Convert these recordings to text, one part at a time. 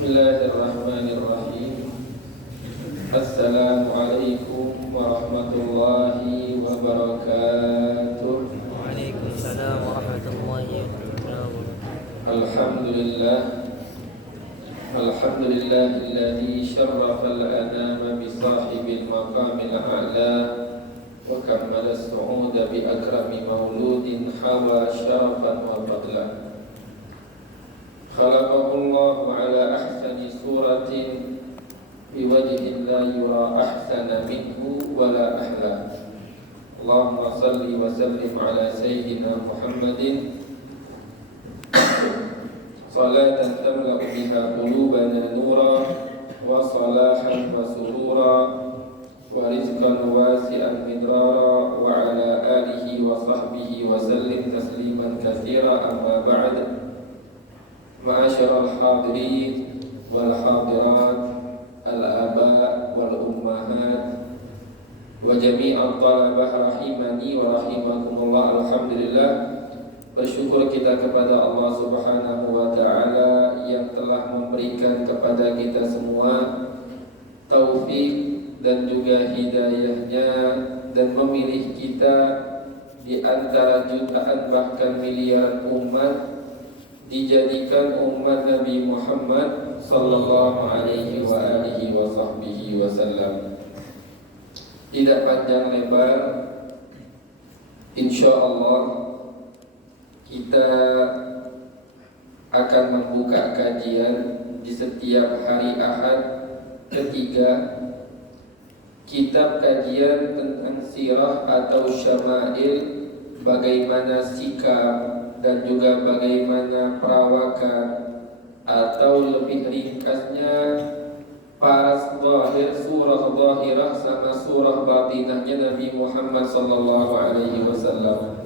Bismillahirrahmanirrahim. Assalamualaikum warahmatullahi wabarakatuh. Waalaikumsalam warahmatullahi wabarakatuh. Alhamdulillahilladzi syarrafa al-anama bi sahibil maqamil a'la wa kammala as-su'uda bi akrami mauludin hawa syarafan wa fadlan. Khalaqahullahu ala ahsani suratin biwajhin la yura ahsana minhu wala ahla. Allahumma salli wa sallim ala sayyidina Muhammadin salatan tamla'u biha qulubana nura wa salahan wa surura wa rizqan wasi'an midrara wa ala alihi wa sahbihi wa sallim tasliman katsira amma ba'd. Ma'asyiral hadirin wal hadirat, al-aba wal ummahat wa jami'at talabah rahimani wa rahimakumullah. Alhamdulillah, bersyukur kita kepada Allah Subhanahu wa taala yang telah memberikan kepada kita semua taufik dan juga hidayahnya dan memilih kita di antara jutaan bahkan miliaran umat dijadikan umat Nabi Muhammad sallallahu alaihi wa alihi wa sahbihi wasallam. Tidak panjang lebar, insyaallah kita akan membuka kajian di setiap hari Ahad ketiga kitab kajian tentang sirah atau syama'il, bagaimana sikap dan juga bagaimana perawakan, atau lebih ringkasnya paras zahir, surah zahirah sama surah batinahnya Nabi Muhammad sallallahu alaihi wasallam.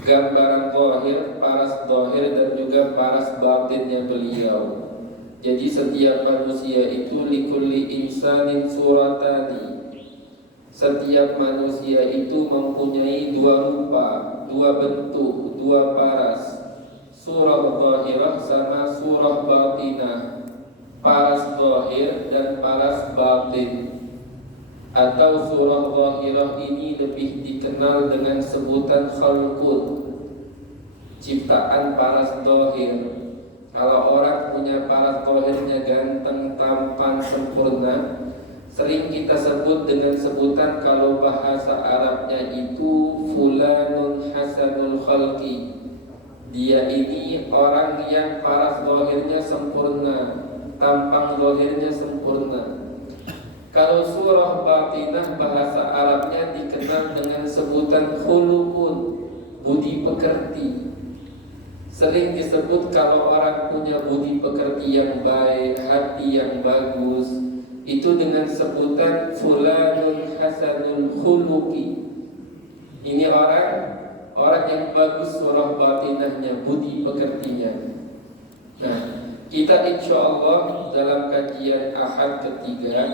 Gambaran zahir, paras zahir dan juga paras batinnya beliau. Jadi setiap manusia itu likulli insanin suratani. Setiap manusia itu mempunyai dua rupa, dua bentuk, dua paras, surah zahirah sama surah batinah, paras zahir dan paras batin. Atau surah zahirah ini lebih dikenal dengan sebutan khalqun, ciptaan paras zahir. Kalau orang punya paras zahirnya ganteng, tampan, sempurna, sering kita sebut dengan sebutan, kalau bahasa Arabnya itu fulanun hasanul khalqi. Dia ini orang yang paras zahirnya sempurna, tampang zahirnya sempurna. Kalau surah batinah bahasa Arabnya dikenal dengan sebutan khuluqun, budi pekerti. Sering disebut kalau orang punya budi pekerti yang baik, hati yang bagus, itu dengan sebutan fulanun hasanul khuluqi. Ini orang yang bagus surah batinahnya, budi pekertinya. Nah, kita insyaallah dalam kajian Ahad ketiga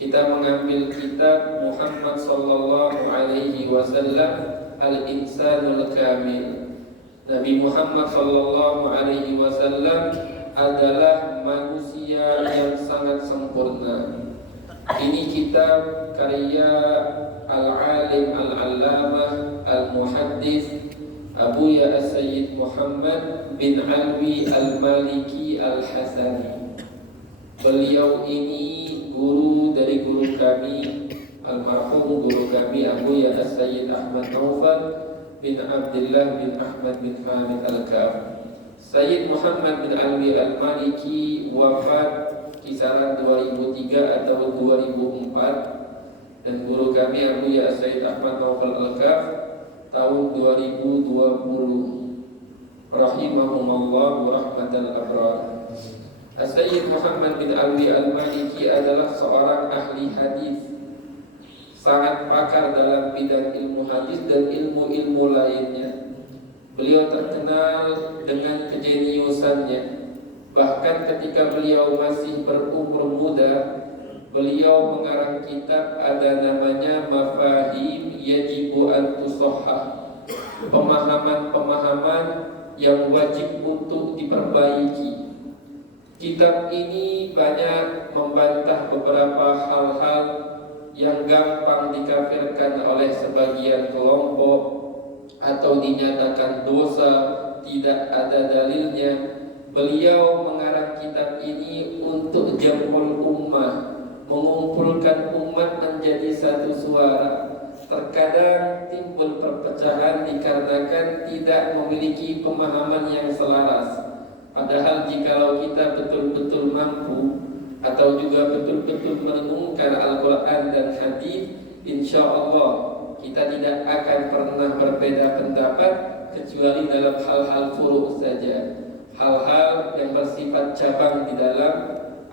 kita mengambil kitab Muhammad sallallahu alaihi wasallam, Al-Insanul Kamil. Nabi Muhammad sallallahu alaihi wasallam adalah manusia yang sangat sempurna. Ini kitab karya Al-Alim Al-Allamah Al-Muhaddis Abu Ya Sayyid Muhammad bin Alwi Al-Maliki Al-Hasani. Beliau ini guru dari guru kami, almarhum guru kami Abu Ya Sayyid Ahmad Naufal bin Abdullah bin Ahmad bin Hamid Al-Kaf. Sayyid Muhammad bin Alwi Al-Maliki wafat kisaran 2003 atau 2004, dan guru kami Abu Ya Sayyid Ahmad Naufal Al-Kaf tahun 2020. Rahimahumullah rahmatal abrar. Sayyid Muhammad bin Alwi Al-Maliki adalah seorang ahli hadis, sangat pakar dalam bidang ilmu hadis dan ilmu-ilmu lainnya. dikenal dengan kejeniusannya. Bahkan ketika beliau masih berumur muda, beliau mengarang kitab ada namanya Mafahim Yajibu an Tusahhah, pemahaman-pemahaman yang wajib untuk diperbaiki. Kitab ini banyak membantah beberapa hal-hal yang gampang dikafirkan oleh sebagian kelompok atau dinyatakan dosa, tidak ada dalilnya. Beliau mengarang kitab ini untuk jam'ul ummah, mengumpulkan umat menjadi satu suara. Terkadang timbul perpecahan dikarenakan tidak memiliki pemahaman yang selaras. Padahal jikalau kita betul-betul mampu atau juga betul-betul merenungkan Al-Quran dan hadis, insya Allah kita tidak akan pernah berbeda pendapat kecuali dalam hal-hal furu' saja, hal-hal yang bersifat cabang di dalam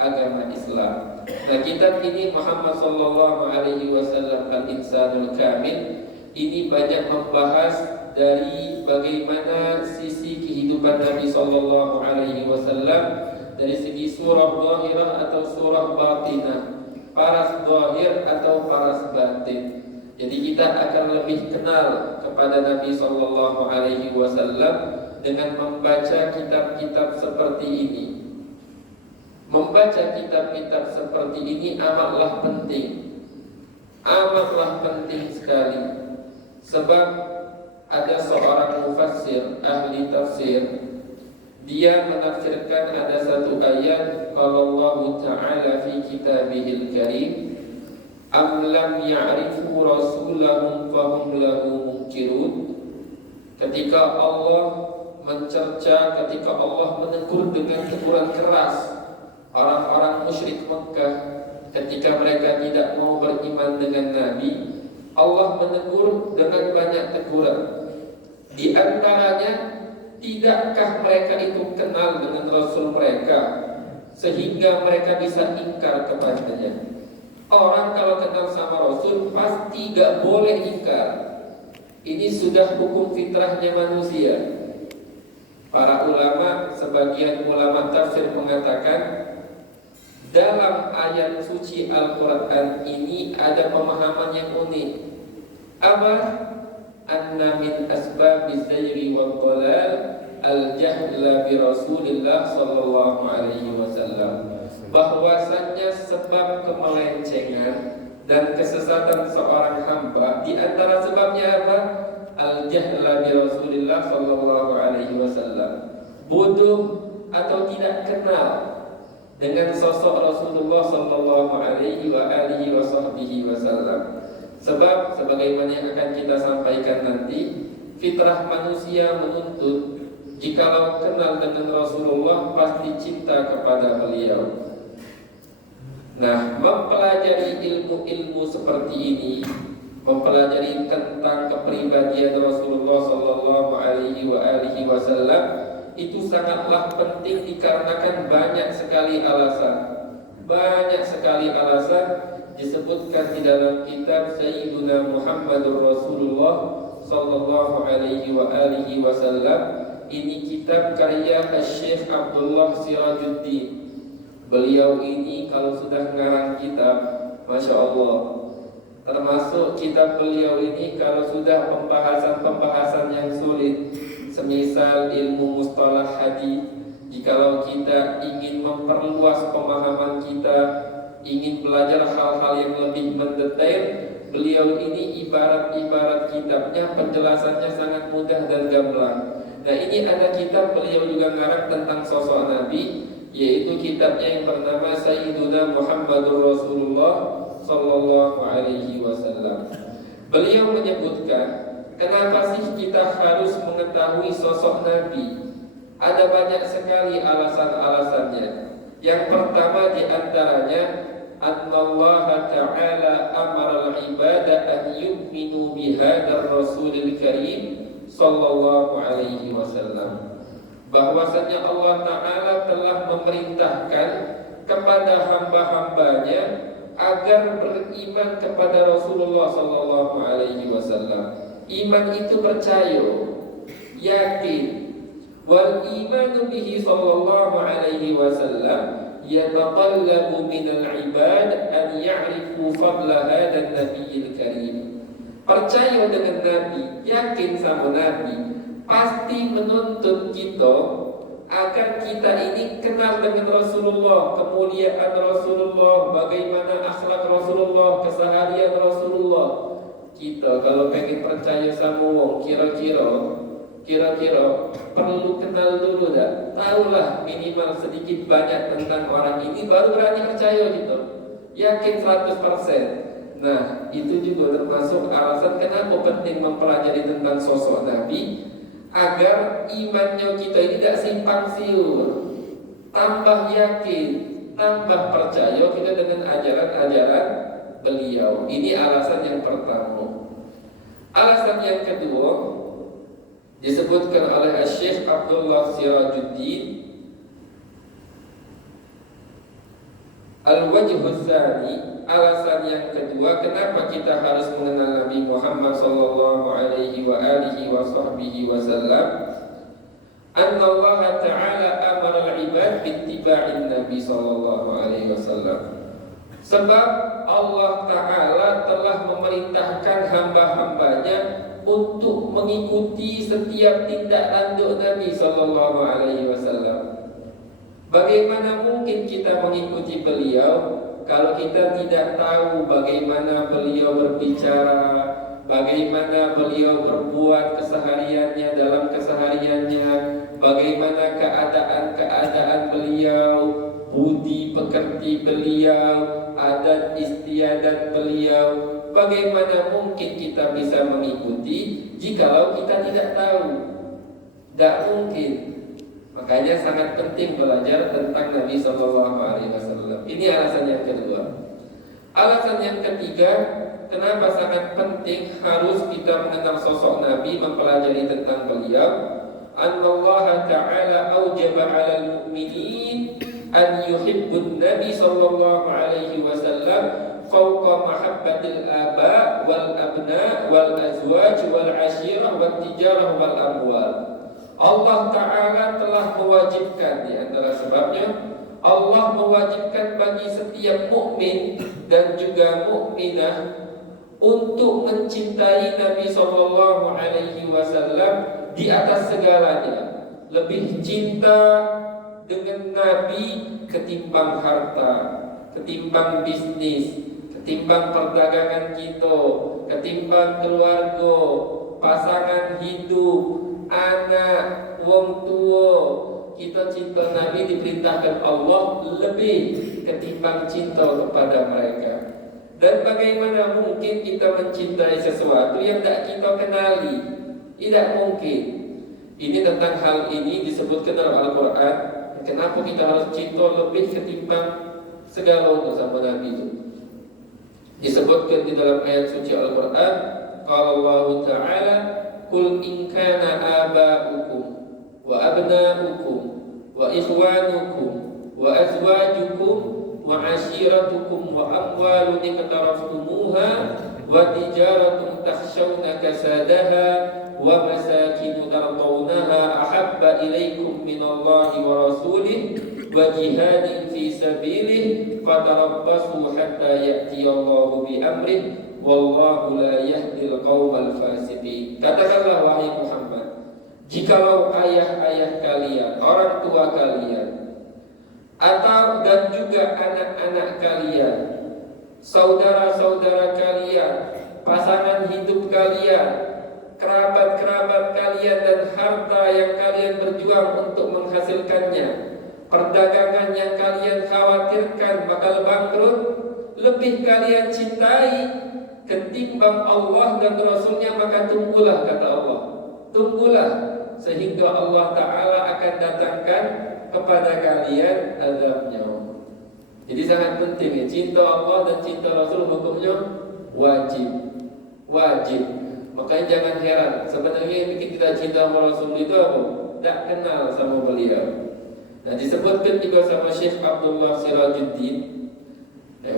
agama Islam. Nah, kitab ini Muhammad sallallahu alaihi wasallam Al-Insanul Kamil ini banyak membahas dari bagaimana sisi kehidupan Nabi sallallahu alaihi wasallam dari segi surah zahirah atau surah batinah, paras zahir atau paras batin. Jadi kita akan lebih kenal kepada Nabi sallallahu alaihi wasallam dengan membaca kitab-kitab seperti ini. Membaca kitab-kitab seperti ini amatlah penting. Amatlah penting sekali. Sebab ada seorang mufassir, ahli tafsir, dia menafsirkan ada satu ayat, qala Allah Ta'ala fi kitabihil karim, am lam ya'rifu rasulahum fahum lahu munkirun. Ketika Allah mencerca, ketika Allah menegur dengan teguran keras orang-orang musyrik Mekah ketika mereka tidak mau beriman dengan Nabi, Allah menegur dengan banyak teguran. Di antaranya, tidakkah mereka itu kenal dengan Rasul mereka sehingga mereka bisa ingkar kepadanya? Orang kalau kenal sama Rasul pasti gak boleh ingkar. Ini sudah hukum fitrahnya manusia. Para ulama, sebagian ulama tafsir mengatakan dalam ayat suci Al-Quran ini ada pemahaman yang unik. Apa? Anna min asbabiz zayri wal dhalal al-jahla bi Rasulillah sallallahu alaihi wasallam. Bahwasannya sebab kemelencengan dan kesesatan seorang hamba, di antara sebabnya apa? Al-jahla bi Rasulillah sallallahu alaihi wasallam. Bodoh atau tidak kenal dengan sosok Rasulullah sallallahu alaihi wa alihi wasallam. Sebab sebagaimana yang akan kita sampaikan nanti, fitrah manusia menuntut jikalau kenal dengan Rasulullah pasti cinta kepada beliau. Nah, mempelajari ilmu-ilmu seperti ini, mempelajari tentang kepribadian Rasulullah sallallahu alaihi wasallam itu sangatlah penting dikarenakan banyak sekali alasan. Banyak sekali alasan disebutkan di dalam kitab Sayyiduna Muhammadur Rasulullah sallallahu alaihi wasallam. Ini kitab karya Syekh Abdullah Sirajuddin. Beliau ini kalau sudah ngarang kitab, Masya Allah, termasuk kitab beliau ini kalau sudah pembahasan-pembahasan yang sulit, semisal ilmu mustalah hadis, jikalau kita ingin memperluas pemahaman kita, ingin belajar hal-hal yang lebih mendetail, beliau ini ibarat-ibarat kitabnya penjelasannya sangat mudah dan gamblang. Nah, ini ada kitab beliau juga ngarang tentang sosok Nabi, yaitu kitabnya yang bernama Sayyiduna Muhammadur Rasulullah sallallahu alaihi wasallam. Beliau menyebutkan, kenapa sih kita harus mengetahui sosok Nabi? Ada banyak sekali alasan-alasannya. Yang pertama di antaranya, Annallaha ta'ala amara al-ibadah an yu'minu bihadar Rasulil Karim sallallahu alaihi wasallam. Bahwasanya Allah Ta'ala telah memerintahkan kepada hamba-hambanya agar beriman kepada Rasulullah sallallahu alaihi wasallam. Iman itu percaya, yakin, Wal imanu bihi sallallahu alaihi wasallam yataqallabu minal ibad an ya'rifu fadla hadzal nabiyil karim. Percaya dengan Nabi, yakin sama Nabi, pasti menuntut kita agar kita ini kenal dengan Rasulullah, kemuliaan Rasulullah, bagaimana akhlak Rasulullah, keseharian Rasulullah. Kita kalau pengen percaya sama wong, kira-kira perlu kenal dulu dah. Tahulah minimal sedikit banyak tentang orang ini, baru berani percaya gitu. Yakin 100%. Nah, itu juga termasuk alasan kenapa penting mempelajari tentang sosok Nabi, agar imannya kita ini tidak simpang siur, tambah yakin, tambah percaya kita dengan ajaran-ajaran beliau. Ini alasan yang pertama. Alasan yang kedua disebutkan oleh Syekh Abdullah Sirajuddin, al-wajhuz tsani, alasan yang kedua kenapa kita harus mengenal Nabi Muhammad sallallahu alaihi wa alihi wa sahbihi wasallam, anna Allah Ta'ala amara al-ibad bittiba'in Nabi sallallahu alaihi wasallam. Sebab Allah Ta'ala telah memerintahkan hamba-hambanya untuk mengikuti setiap tindak tanduk Nabi sallallahu alaihi wasallam. Bagaimana mungkin kita mengikuti beliau kalau kita tidak tahu bagaimana beliau berbicara, bagaimana beliau berbuat kesehariannya dalam kesehariannya, bagaimana keadaan beliau, budi pekerti beliau, adat istiadat beliau. Bagaimana mungkin kita bisa mengikuti jikalau kita tidak tahu? Tidak mungkin. Makanya sangat penting belajar tentang Nabi Sallallahu Alaihi Wasallam. Ini alasan yang kedua. Alasan yang ketiga, kenapa sangat penting harus kita mengenal sosok Nabi, mempelajari tentang beliau. Allah Ta'ala aujaba 'alal mu'minin an yuhibbun Nabi Sallallahu Alaihi Wasallam fawqa mahabbatil aba wal abna wal azwaj wal ashirah wal tijarah wal amwal. Allah Ta'ala telah mewajibkan, di antara sebabnya Allah mewajibkan bagi setiap mukmin dan juga mukminah untuk mencintai Nabi Sallallahu Alaihi Wasallam di atas segalanya. Lebih cinta dengan Nabi ketimbang harta, ketimbang bisnis, ketimbang perdagangan kita, ketimbang keluarga, pasangan hidup, anak, wong tua. Kita cinta Nabi diperintahkan Allah lebih ketimbang cinta kepada mereka. Dan bagaimana mungkin kita mencintai sesuatu yang tidak kita kenali? Tidak mungkin. Ini tentang hal ini disebutkan dalam Al-Quran. Kenapa kita harus cinta lebih ketimbang segala untuk sama Nabi itu? Disebutkan di dalam ayat suci Al-Quran, qala Allah Ta'ala, qul in kana aba'ukum wa abna'ukum wa ikhwanukum wa azwajukum wa ashiratukum wa amwalun iqtaraftumuha wa tijaratun takhshawna kasadaha wa masakin tardawnaha ahabba ilaykum minallahi wa rasulih wa jihadin fi sabilih fatarabbasu hatta ya'tiyallahu bi amrih wallahu la yahdil qaumal fasiqin. Katakanlah wahai Muhammad, jikalau ayah-ayah kalian, orang tua kalian, atau dan juga anak-anak kalian, saudara-saudara kalian, pasangan hidup kalian, kerabat-kerabat kalian dan harta yang kalian berjuang untuk menghasilkannya, perdagangan yang kalian khawatirkan bakal bangkrut, lebih kalian cintai ketimbang Allah dan Rasulnya, maka tunggulah, kata Allah, tunggulah sehingga Allah Ta'ala akan datangkan kepada kalian azabnya. Jadi sangat penting ya, cinta Allah dan cinta Rasul hukumnya wajib. Makanya jangan heran, sebenarnya yang bikin kita cinta sama Rasul itu apa? Tak kenal sama beliau. Nah, disebutkan juga sama Syekh Abdullah Sirajuddin,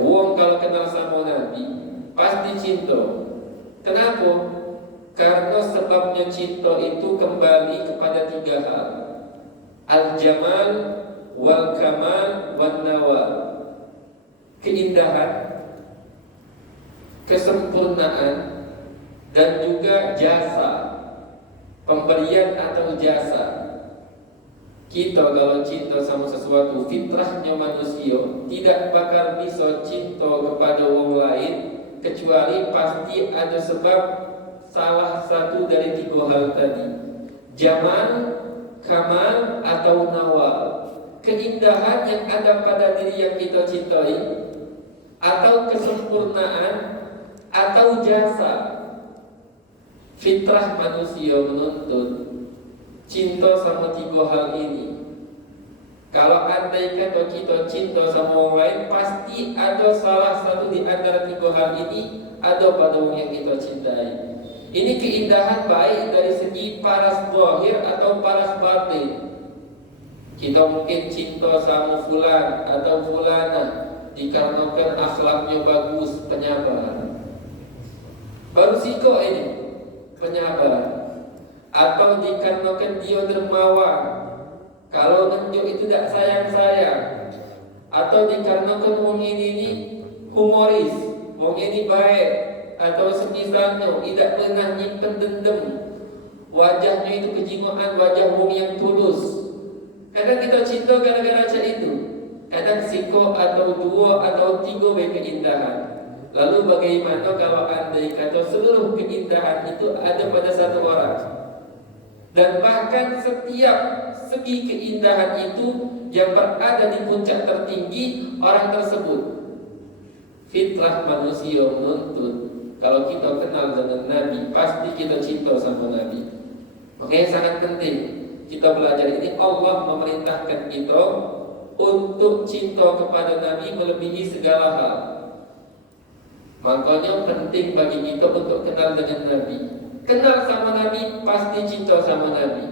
wong kalau kenal sama Nabi pasti cinta. Kenapa? Karena sebabnya cinta itu kembali kepada tiga hal. Al-jamal wal kamal wan nawal. Keindahan, kesempurnaan, dan juga jasa, pemberian atau jasa. Kita kalau cinta sama sesuatu, fitrahnya manusia tidak bakal bisa cinta kepada orang lain kecuali pasti ada sebab salah satu dari tiga hal tadi: jamal, kamal, atau nawal. Keindahan yang ada pada diri yang kita cintai, atau kesempurnaan, atau jasa. Fitrah manusia menuntut cinta sama tiga hal ini. Kalau andai kata kita cinta sama orang lain, pasti ada salah satu di antara tiga hal ini ada pada orang yang kita cintai. Ini keindahan baik dari segi paras zahir atau paras batin. Kita mungkin cinta sama fulan atau fulana dikarenakan akhlaknya bagus, penyabar. Baru siko ini penyabar. Atau dikarenakan dia dermawan, kalau nunjuk itu tidak sayang-sayang. Atau dikarenakan wong ini humoris, wong ini baik, atau semisalnya tidak pernah nyimpen dendam, wajahnya itu kejiwaan wajah wong yang tulus. Kadang kita cinta gara-gara macam itu. Kadang siko atau dua atau tiga keindahan. Lalu bagaimana kalau andai kata seluruh keindahan itu ada pada satu orang? Dan bahkan setiap segi keindahan itu yang berada di puncak tertinggi orang tersebut. Fitrah manusia menuntut kalau kita kenal dengan Nabi, pasti kita cinta sama Nabi. Makanya sangat penting kita belajar ini. Allah memerintahkan kita untuk cinta kepada Nabi melebihi segala hal. Makanya penting bagi kita untuk kenal dengan Nabi. Kenal sama Nabi, pasti cinta sama Nabi.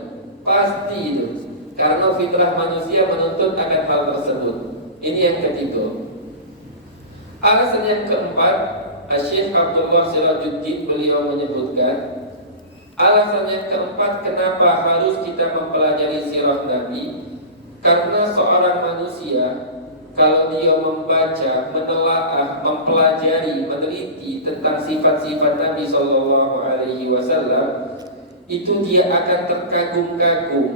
Pasti itu. Karena fitrah manusia menuntut akan hal tersebut. Ini yang ketiga. Alasan yang keempat, Syekh Abdullah Sirajuddin beliau menyebutkan, alasan yang keempat kenapa harus kita mempelajari sirah Nabi. Karena seorang manusia kalau dia membaca, menelaah, mempelajari, meneliti tentang sifat-sifat Nabi Sallallahu Alaihi Wasallam, itu dia akan terkagum-kagum.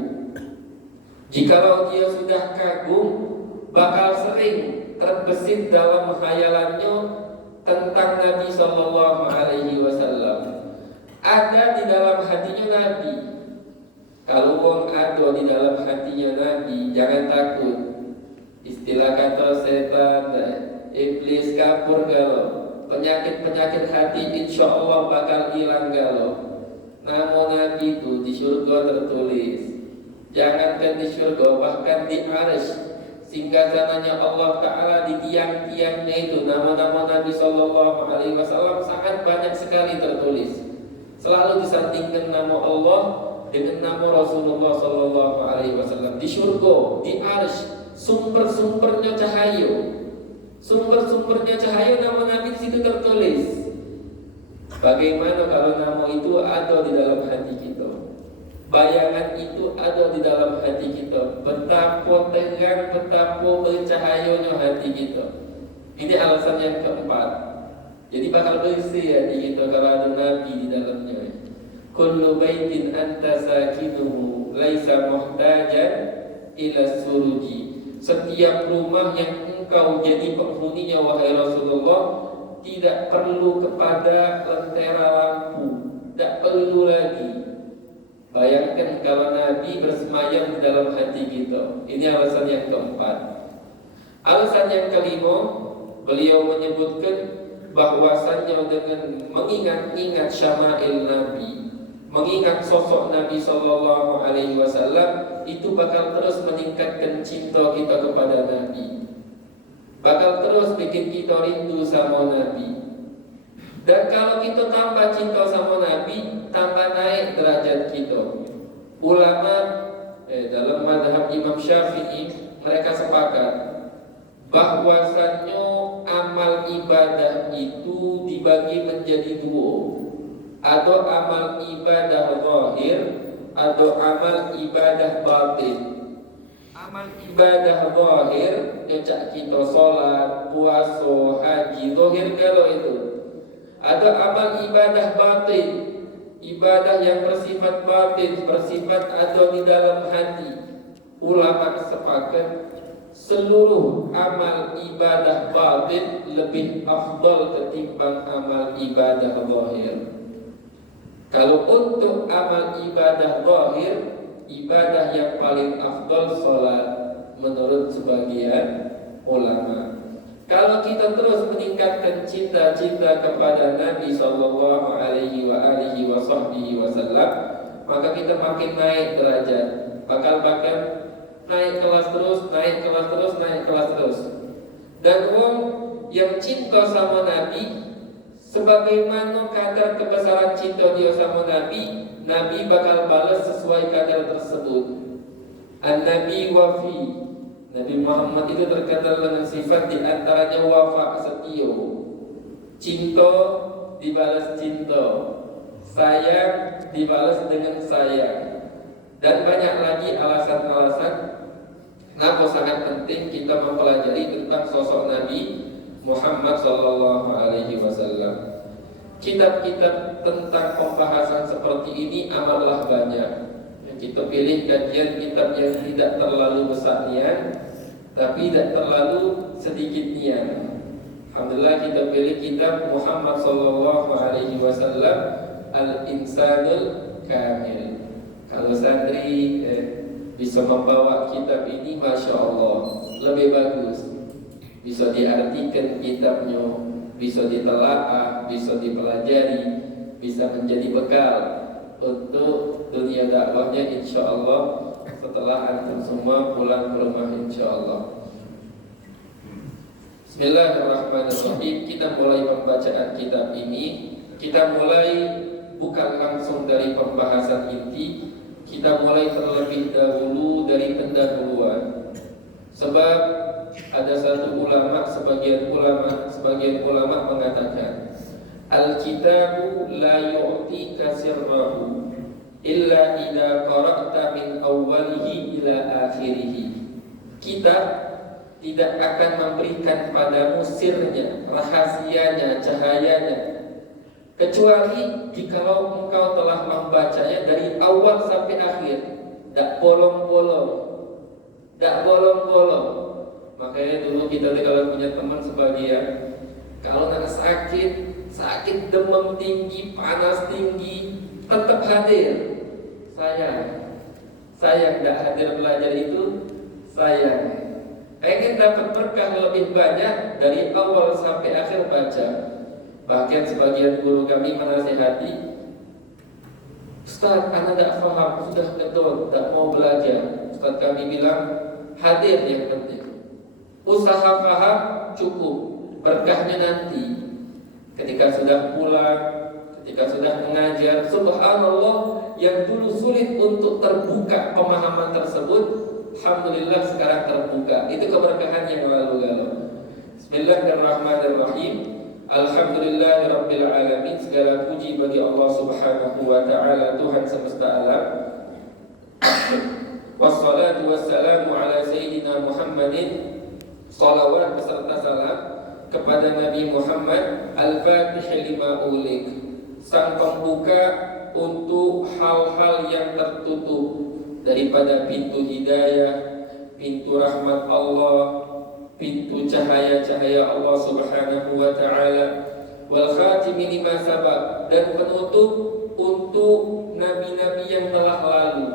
Jikalau dia sudah kagum, bakal sering terbesit dalam khayalannya tentang Nabi Sallallahu Alaihi Wasallam. Ada di dalam hatinya Nabi. Kalau orang ada di dalam hatinya Nabi, jangan takut. Istilah kata setan, iblis kapur galau, penyakit-penyakit hati insya Allah bakal hilang galau. Nama Nabi itu di surga tertulis. Jangankan di surga, bahkan di arsy, singgasananya Allah Ta'ala, di tiang-tiangnya itu nama-nama Nabi Sallallahu Alaihi Wasallam sangat banyak sekali tertulis. Selalu disandingkan nama Allah dengan nama Rasulullah Sallallahu Alaihi Wasallam. Di surga, di arsy, sumber-sumbernya cahaya, sumber-sumbernya cahaya, nama Nabi di situ tertulis. Bagaimana kalau nama itu ada di dalam hati kita? Bayangan itu ada di dalam hati kita. Betapa terang, betapa bercahayanya hati kita. Ini alasan yang keempat. Jadi bakal bersih hati kita kalau ada Nabi di dalamnya. Kullu baitin anta sakinuhu laisa muhtajan ila suruji. Setiap rumah yang engkau jadi penghuninya wahai Rasulullah tidak perlu kepada lentera lampu, tidak perlu lagi. Bayangkan kalau Nabi bersemayam di dalam hati kita. Ini alasan yang keempat. Alasan yang kelima, beliau menyebutkan bahwasannya dengan mengingat-ingat syama'il Nabi, mengingat sosok Nabi Sallallahu Alaihi Wasallam, itu bakal terus meningkatkan cinta kita kepada Nabi, bakal terus bikin kita rindu sama Nabi. Dan kalau kita tambah cinta sama Nabi, tambah naik derajat kita. Ulama dalam madhab Imam Syafi'i, mereka sepakat bahwasannya amal ibadah itu dibagi menjadi dua. Ada amal ibadah zahir, ada amal ibadah batin. amal ibadah zahir, cak kita salat, puasa, haji, zahir kalau itu. Ada amal ibadah batin, ibadah yang bersifat batin, bersifat ada di dalam hati. Ulama sepakat seluruh amal ibadah batin lebih afdal ketimbang amal ibadah zahir. Kalau untuk amal ibadah zahir, ibadah yang paling afdal salat menurut sebagian ulama. Kalau kita terus meningkatkan cinta-cinta kepada Nabi sallallahu alaihi wasallam, maka kita makin naik derajat. Bakal naik kelas terus. Dan orang yang cinta sama Nabi, sebagaimana kadar kebesaran cinta dia sama Nabi, Nabi bakal balas sesuai kadar tersebut. An-Nabi wafi, Nabi Muhammad itu terkenal dengan sifat di antaranya wafa, setia. Cinta dibalas cinta, sayang dibalas dengan sayang. Dan banyak lagi alasan-alasan kenapa sangat penting kita mempelajari tentang sosok Nabi Muhammad sallallahu alaihi wasallam. Kitab-kitab tentang pembahasan seperti ini amatlah banyak. Kita pilih kajian kitab yang tidak terlalu besar niat, tapi tidak terlalu sedikit niat. Alhamdulillah kita pilih kitab Muhammad sallallahu alaihi wasallam Al-Insanul Kamil. Kalau santri bisa membawa kitab ini, masya Allah, lebih bagus. Bisa diartikan kitabnya, bisa ditelaah, bisa dipelajari, bisa menjadi bekal untuk dunia dakwahnya insya Allah setelah antum semua pulang ke rumah insya Allah. Bismillahirrahmanirrahim. Kita mulai pembacaan kitab ini. Kita mulai bukan langsung dari pembahasan inti, kita mulai terlebih dahulu dari pendahuluan. Sebab ada satu ulama, sebagian ulama mengatakan, Al-kitabu la yu'tika sirrahu illa idza qara'ta min awwalihi ila akhirih. Kitab tidak akan memberikan padamu sirnya, rahasianya, cahayanya, kecuali jikalau engkau telah membacanya dari awal sampai akhir, tak bolong-bolong. Makanya dulu kita kalau punya teman sebagian, kalau nak sakit demam tinggi, panas tinggi, tetap hadir. Sayang tidak hadir belajar itu, sayang. Ingin dapat berkah lebih banyak, dari awal sampai akhir baca. Bahkan sebagian guru kami menasihati, Ustaz, anak tidak faham, sudah ketol, tidak mau belajar. Ustaz kami bilang, hadir yang penting. Usaha faham cukup, berkahnya nanti. Ketika sudah pulang, ketika sudah mengajar, subhanallah, yang dulu sulit untuk terbuka pemahaman tersebut, alhamdulillah sekarang terbuka. Itu keberkahan yang lalu. Bismillahirrahmanirrahim. Alhamdulillahirabbil alamin. Segala puji bagi Allah Subhanahu wa taala, Tuhan semesta alam. Wassalatu wassalamu ala sayyidina Muhammadin. Salawat beserta salam kepada Nabi Muhammad Al-Fatih lima ulik, sang pembuka untuk hal-hal yang tertutup, daripada pintu hidayah, pintu rahmat Allah, pintu cahaya-cahaya Allah Subhanahu wa ta'ala, wal khatimi lima sabaq, dan penutup untuk nabi-nabi yang telah lalu,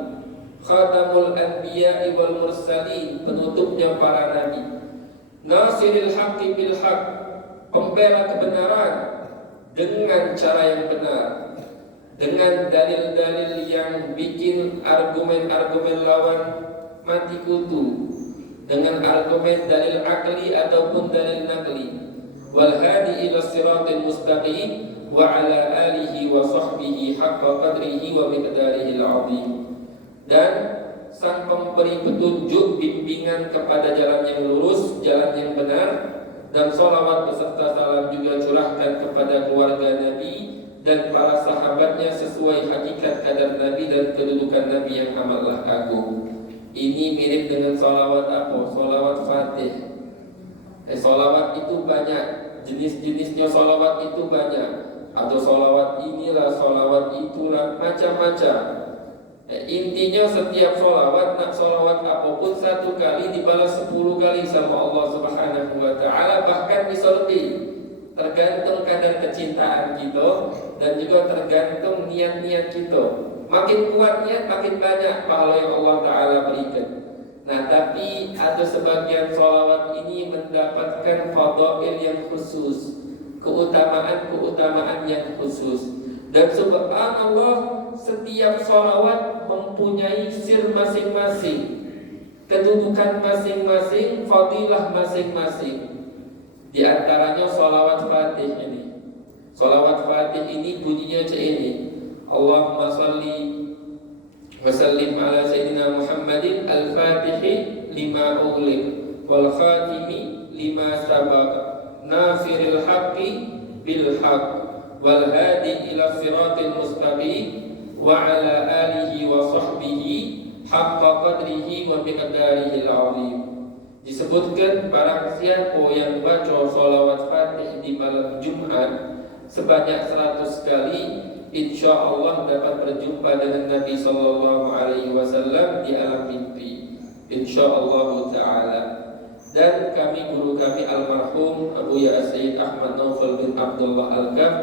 khatamul anbiya'i wal mursalin, penutupnya para nabi, nasiril haqqi bil haqq, pembela kebenaran dengan cara yang benar, dengan dalil-dalil yang bikin argumen-argumen lawan mati kutu, dengan argumen dalil akli ataupun dalil naqli, wal hadi ila siratil mustaqim wa ala alihi wa sahbihi haqqa qadrihi wa miqdarihi al-'azim, dan sang pemberi petunjuk bimbingan kepada jalan yang lurus, jalan yang benar, dan salawat beserta salam juga curahkan kepada keluarga Nabi dan para sahabatnya sesuai hakikat kadar Nabi dan kedudukan Nabi yang amatlah agung. Ini mirip dengan sholawat apa? Sholawat Fatih. Sholawat itu banyak, jenis-jenisnya sholawat itu banyak. Atau sholawat inilah, sholawat itulah, macam-macam. Intinya setiap sholawat, nak sholawat apapun, satu kali dibalas 10 kali sama Allah Subhanahu wa Ta'ala, bahkan bisa lebih. Tergantung kadar kecintaan kita dan juga tergantung niat-niat kita. Makin kuat niat, makin banyak pahala yang Allah Ta'ala berikan. Nah, tapi ada sebagian sholawat ini mendapatkan fadail yang khusus, keutamaan yang khusus. Dan subhanallah, setiap sholawat mempunyai sir masing-masing, kedudukan masing-masing, fadilah masing-masing. Di antaranya sholawat Fatih ini. Sholawat Fatih ini bunyinya macam ini: Allahumma salli wa sallim ala sayyidina Muhammadin al-Fatihi lima ughliq wal khatimi lima sabaq nafiril haqqi bil haqq wal hadi ila siratil mustaqim wa ala alihi wa sahbihi haqqa qadrihi wa miqdarihi al-azim. Disebutkan barang siapa yang baca sholawat Fatih di malam Jumat sebanyak 100 kali, insya Allah dapat berjumpa dengan Nabi Sallallahu Alaihi Wasallam di alam mimpi, insya Allah Taala. Dan guru kami almarhum Abu Ya Sayyid Ahmad Naufal bin Abdullah Al-Kaf,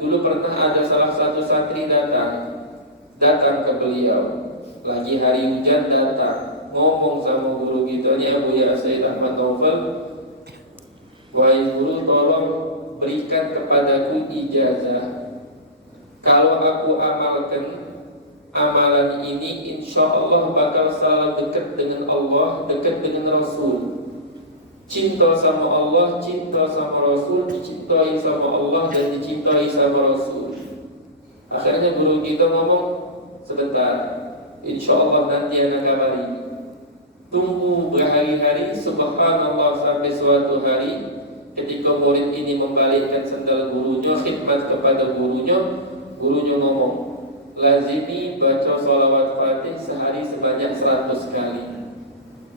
dulu pernah ada salah satu santri datang ke beliau, lagi hari hujan datang, ngomong sama guru kita ni Abu Ya Sayyid Ahmad Naufal, wahai guru, tolong berikan kepadaku ijazah. Kalau aku amalkan amalan ini, insya Allah bakal selalu dekat dengan Allah, dekat dengan Rasul. Cinta sama Allah, cinta sama Rasul, dicintai sama Allah dan dicintai sama Rasul. Akhirnya guru kita ngomong, sebentar, insya Allah nanti anak kabari. Tunggu berhari-hari, subhanallah, sampai suatu hari ketika murid ini membalikkan sendal gurunya, khidmat kepada gurunya ngomong, lazimi baca sholawat Fatih sehari sebanyak 100 kali.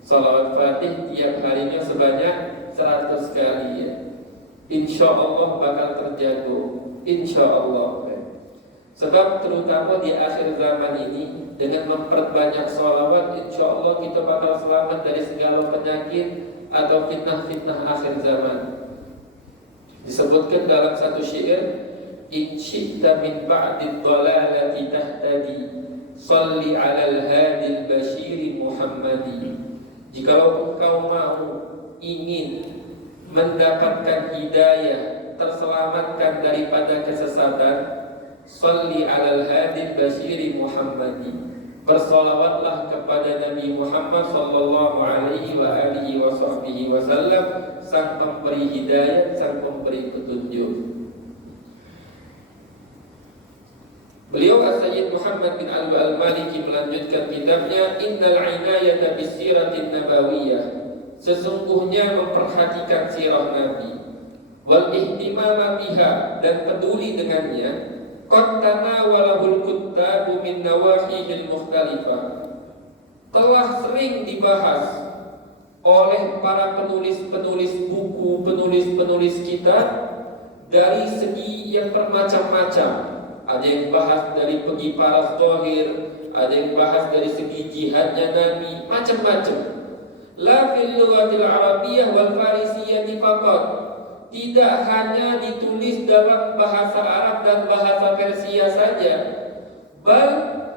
Sholawat Fatih tiap harinya sebanyak 100 kali ya. Insya Allah bakal terjaga, insya Allah. Sebab terutama di akhir zaman ini, dengan memperbanyak sholawat, insya Allah kita bakal selamat dari segala penyakit atau fitnah-fitnah akhir zaman. Disebutkan dalam satu syair, in syi'ta min ba'di dhalalati tahtadi salli 'alal hadil bashiri Muhammadi. Jikalau engkau mau ingin mendapatkan hidayah, terselamatkan daripada kesesatan, salli 'alal hadil bashiri Muhammadi, bersolawatlah kepada Nabi Muhammad sallallahu alaihi wa alihi wa sahbihi wasallam, sang pemberi hidayah, sang pemberi petunjuk. Beliau As-Sayyid Muhammad bin Alwi Al-Maliki melanjutkan kitabnya, Innal inayata bisiratin nabawiyah, sesungguhnya memperhatikan sirah Nabi, wal ihtimama biha, dan peduli dengannya, qad tanawalahul kuttabu min nawahihil mukhtalifah, telah sering dibahas oleh para penulis-penulis buku, penulis-penulis kitab dari segi yang bermacam-macam. Ada yang bahas dari pergi paras zahir, ada yang bahas dari segi jihadnya Nabi, macam-macam. La fil lughatil arabiyyah wal farisiyyah faqat, tidak hanya ditulis dalam bahasa Arab dan bahasa Persia saja, bal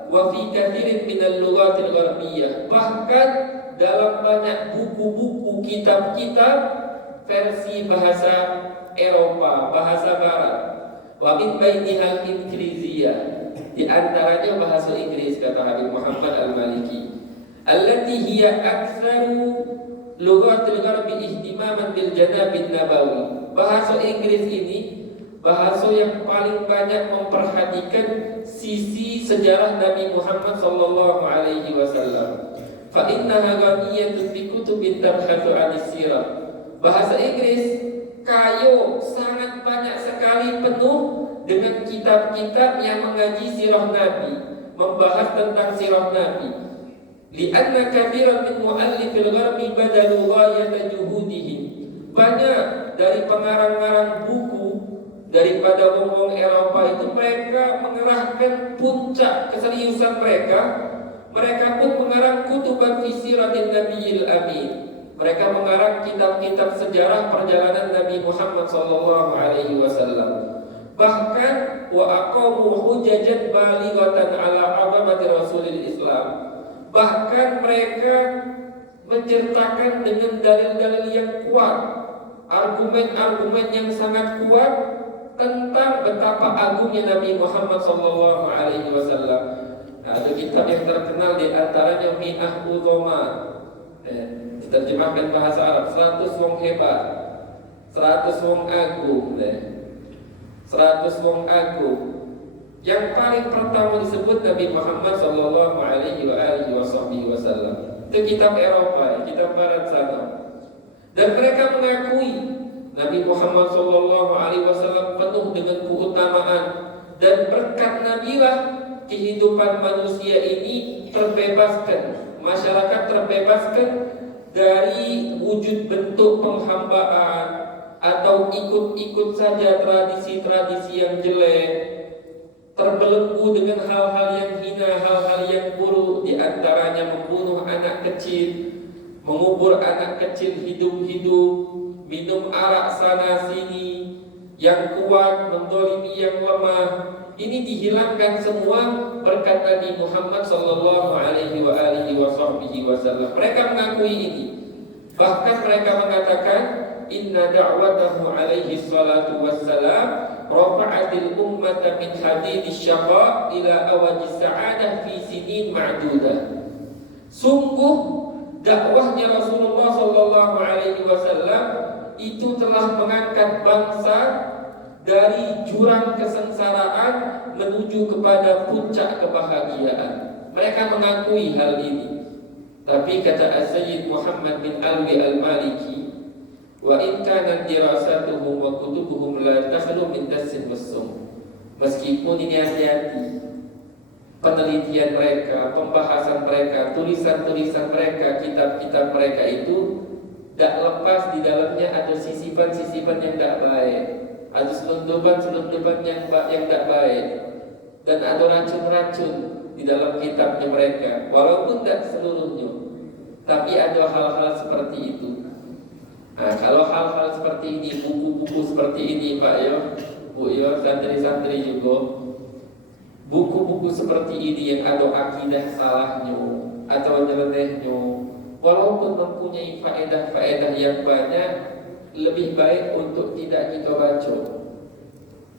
wa fi katsirin minal lughatil gharbiyah, bahkan dalam banyak buku-buku, kitab-kitab versi bahasa Eropa, bahasa Barat. Wa min bainihal Inggrisiyah, di antaranya bahasa Inggris, kata Habib Muhammad Al-Maliki, allati hiya aktsaru lughatil gharbi ihtimaman bil janabin nabawi. Bahasa Inggris ini bahasa yang paling banyak memperhatikan sisi sejarah Nabi Muhammad sallallahu alaihi wasallam. Fa innaha ghaniyatun bi kutubin tabhathu 'anis sirah. Bahasa Inggris kayo, sangat banyak sekali, penuh dengan kitab-kitab yang mengaji sirah Nabi, membahas tentang sirah Nabi. Lianna katsiran min mu'allifil gharbi badalu ghayata juhudihim. Banyak dari pengarang-pengarang buku daripada wong-wong Eropa itu mereka mengerahkan puncak keseriusan mereka. Mereka pun mengarang kutuban fi siratin nabiyil amin. Mereka mengarang kitab-kitab sejarah perjalanan Nabi Muhammad sallallahu alaihi wasallam. Bahkan wa aqamu hujajan balighatan ala 'azamati rasulil Islam. Bahkan mereka menceritakan dengan dalil-dalil yang kuat, argumen-argumen yang sangat kuat tentang betapa agungnya Nabi Muhammad sallallahu alaihi wasallam. Ada kitab yang terkenal di antaranya Mi'ah Uzoma. Diterjemahkan bahasa Arab 100 wong hebat, 100 wong agung, 100 wong agung. Yang paling pertama disebut Nabi Muhammad sallallahu alaihi wasallam. Itu kitab Eropa, kitab barat sana. Dan mereka mengakui Nabi Muhammad sallallahu alaihi wasallam penuh dengan keutamaan, dan berkat Nabilah kehidupan manusia ini terbebaskan, masyarakat terbebaskan dari wujud bentuk penghambaan atau ikut-ikut saja tradisi-tradisi yang jelek, terbelenggu dengan hal-hal yang hina, hal-hal yang buruk, di antaranya membunuh anak kecil, mengubur anak kecil hidup-hidup, minum arak sana sini, yang kuat mendolimi yang lemah. Ini dihilangkan semua berkat Nabi Muhammad sallallahu alaihi wasallam. Mereka mengakui ini. Bahkan mereka mengatakan inna da'watahu alaihi salatu wassalam rafa'atil ummata min hadidis syaqa ila awajis sa'adah fi sinin ma'dudah. Sungguh dakwahnya Rasulullah sallallahu alaihi wasallam itu telah mengangkat bangsa dari jurang kesengsaraan menuju kepada puncak kebahagiaan. Mereka mengakui hal ini. Tapi kata Sayyid Muhammad bin Alwi al-Maliki, wa in kana dirasatuhum wa kutubuhum la takhlu min dassin wassum. Meskipun ini hati-hati, penelitian mereka, pembahasan mereka, tulisan-tulisan mereka, kitab-kitab mereka itu tak lepas di dalamnya ada sisipan-sisipan yang tak baik, ada selundupan-selundupan yang tak baik, dan ada racun-racun di dalam kitabnya mereka. Walaupun tak seluruhnya, tapi ada hal-hal seperti itu. Nah, kalau hal-hal seperti ini, buku-buku seperti ini, Pak yo, Bu yo, santri-santri juga, buku-buku seperti ini yang ada akidah salahnya atau nyelenehnya, walaupun mempunyai faedah-faedah yang banyak, lebih baik untuk tidak kita baca.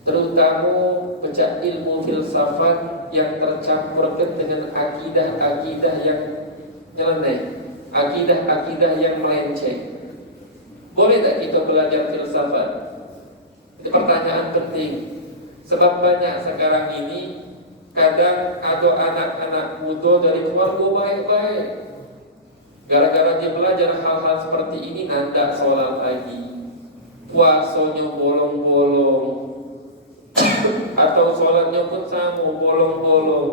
Terutama pecah ilmu filsafat yang tercampurkan dengan akidah-akidah yang nyeleneh, akidah-akidah yang melenceng. Boleh tak kita belajar filsafat? Itu pertanyaan penting. Sebab banyak sekarang ini, kadang ada anak-anak muda dari keluarga baik-baik, gara-gara dia belajar hal-hal seperti ini, nandak sholat lagi, puasanya bolong-bolong, atau sholatnya pun sama bolong-bolong.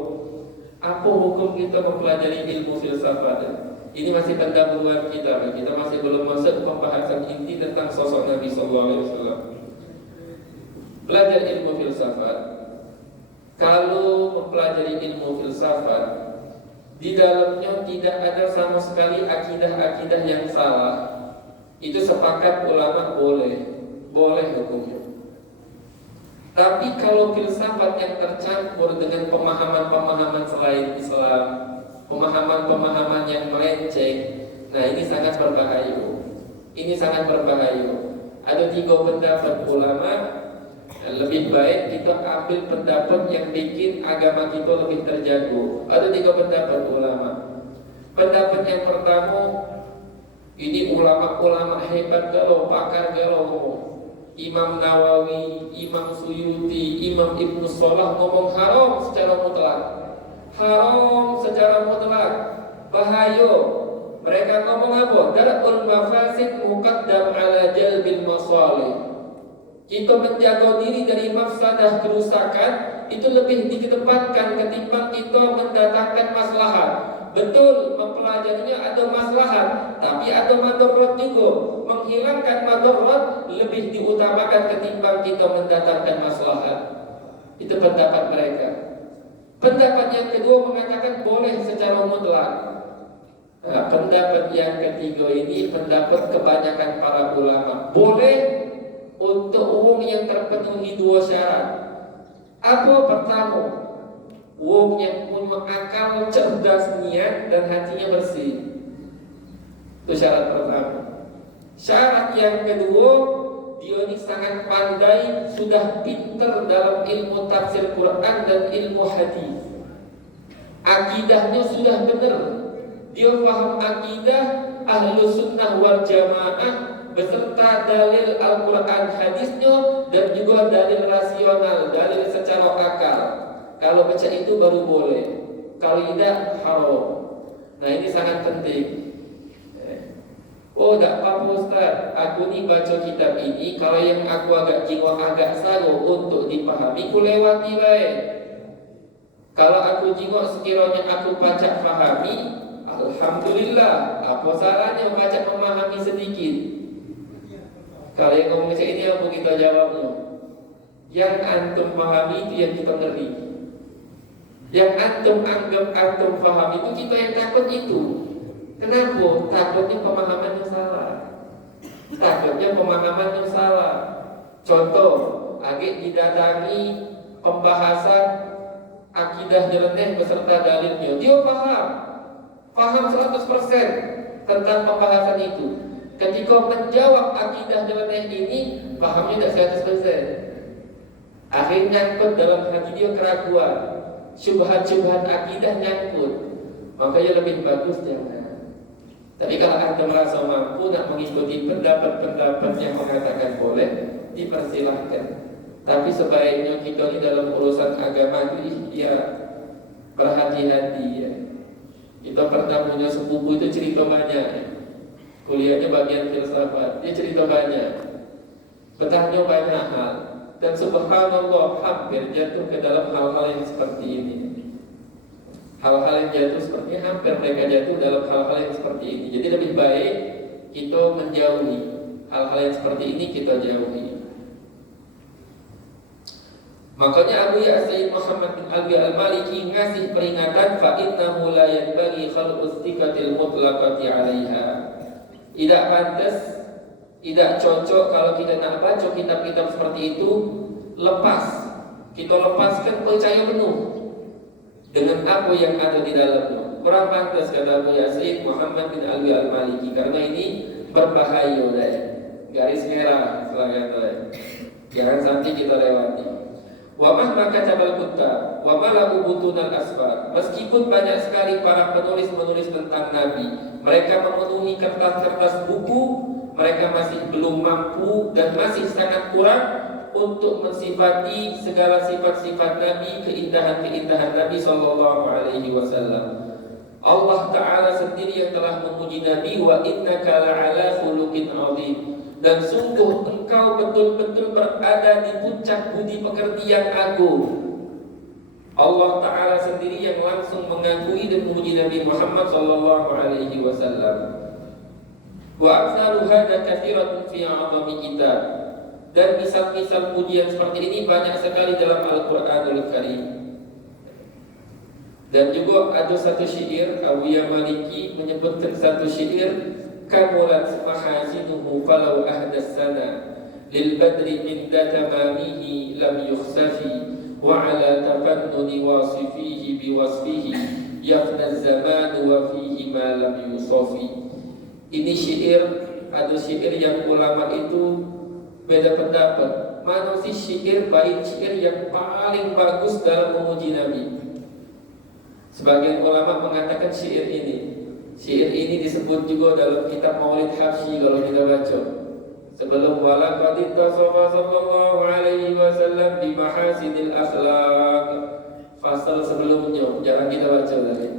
Apa hukum kita mempelajari ilmu filsafat? Ini masih pendahuluan kita. Kita masih belum masuk pembahasan inti tentang sosok Nabi SAW. Belajar ilmu filsafat. Kalau mempelajari ilmu filsafat, di dalamnya tidak ada sama sekali akidah-akidah yang salah. Itu sepakat ulama boleh hukumnya. Tapi kalau filsafat yang tercampur dengan pemahaman-pemahaman selain Islam, pemahaman-pemahaman yang melenceng, nah ini sangat berbahaya. Ini sangat berbahaya. Ada 3 pendapat ulama. Lebih baik kita ambil pendapat yang bikin agama kita lebih terjaga. Ada 3 pendapat ulama. Pendapat yang pertama, ini ulama-ulama hebat galau, pakar galau. Imam Nawawi, Imam Suyuti, Imam Ibnu Salah ngomong haram secara mutlak. Haram secara mutlak, bahaya. Mereka ngomong apa? Darul mafasid muqaddam ala jalbil masalih. Kita menjaga diri dari mafsadah kerusakan itu lebih dikedepankan ketimbang kita mendatangkan maslahat. Betul, mempelajarinya ada maslahat, tapi ada madarat juga. Menghilangkan madarat lebih diutamakan ketimbang kita mendatangkan maslahat. Itu pendapat mereka. Pendapat yang kedua mengatakan boleh secara mutlak. Nah, pendapat yang ketiga ini pendapat kebanyakan para ulama. Boleh untuk wong yang terpenuhi dua syarat. Apa pertama? Wong yang punya akal, cerdas, niat dan hatinya bersih. Itu syarat pertama. Syarat yang kedua, dia ini sangat pandai, sudah pintar dalam ilmu tafsir Quran dan ilmu hadis. Akidahnya sudah benar. Dia paham akidah Ahlus Sunnah wal Jamaah beserta dalil Al-Quran hadisnya dan juga dalil rasional, dalil secara akal. Kalau baca itu baru boleh, kalau tidak haram. Nah ini sangat penting. Oh tak apa Ustaz, aku ni baca kitab ini, kalau yang aku agak jiwa agak salah untuk dipahami, aku lewati baik. Kalau aku jiwa sekiranya aku baca fahami, alhamdulillah, apa salahnya baca memahami sedikit. Kalau yang ngomong macam ini apa kita jawabnya? Yang antum pahami itu yang kita ngeri. Yang antum anggap antum pahami itu kita yang takut itu. Kenapa? Takutnya pemahamannya salah. Takutnya pemahamannya salah. Contoh, agak didatangi pembahasan akidah nyeleneh beserta dalilnya. Dia paham 100% tentang pembahasan itu. Ketika menjawab akidah nyeleneh ini, pahamnya tidak 100%. Akhirnya nyangkut dalam hati dia keraguan, syubhat-syubhat akidah nyangkut. Makanya lebih bagus jangan. Tapi kalau Anda merasa mampu nak mengikuti pendapat-pendapat yang mengatakan boleh, dipersilahkan. Tapi sebaiknya kita ini dalam urusan agama ini ya berhati-hati ya. Kita pernah punya sepupu itu cerita banyak ya. Kuliahnya bagian filsafat, dia cerita banyak, bertanya banyak hal. Dan subhanallah hampir jatuh ke dalam hal-hal yang seperti ini. Hal-hal yang jatuh seperti ini, hampir mereka jatuh dalam hal-hal yang seperti ini. Jadi lebih baik kita menjauhi hal-hal yang seperti ini, kita jauhi. Makanya Abu Ya'said Muhammad bin Abi al-Maliki ngasih peringatan fa innahu la yanbaghi khalqu istikatil mutlaqati 'alaiha. Tidak pantas, tidak cocok kalau kita nak baca kitab-kitab seperti itu lepas. Kita lepaskan percaya penuh dengan apa yang ada di dalamnya. Kurang pantas kata Abu Ya'said Muhammad bin Abi al-Maliki, karena ini berbahaya dah. Garis merah selangkah. Jangan sampai kita lewati. Wa mahma katabal kuttab wa malaku butunal asfar. Meskipun banyak sekali para penulis-penulis tentang Nabi, mereka memenuhi kertas-kertas buku, mereka masih belum mampu dan masih sangat kurang untuk mensifati segala sifat-sifat Nabi, keindahan-keindahan Nabi sallallahu alaihi wasallam. Allah Ta'ala sendiri yang telah memuji Nabi, wa innaka la'ala khuluqin 'azim. Dan sungguh engkau betul-betul berada di puncak budi pekerti yang agung. Allah Ta'ala sendiri yang langsung mengakui dan memuji Nabi Muhammad sallallahu alaihi wasallam. Wa amsalu hadza katsiratun fi 'azami kitab. Dan misal-misal pujian seperti ini banyak sekali dalam Al-Qur'anul Karim. Dan juga ada satu syair Awiyah Maliki menyebutkan satu syair, kamulat mahasinuhu falau ahdas sana lil badri inda tamamihi lam yukhsafi wa ala tafannuni wasifihi biwasfihi yafna zaman wa fihi ma lam yusafi. Ini syair, ada syair yang ulama itu beda pendapat. Mana sih syair, bait syair yang paling bagus dalam memuji Nabi? Sebagian ulama mengatakan syair ini. Syair ini disebut juga dalam kitab Maulid Habsyi kalau kita baca. Sebelum walaqad ittasafa sallallahu alaihi wasallam bi mahasinil akhlaq. Fasal sebelumnya jangan kita baca lagi.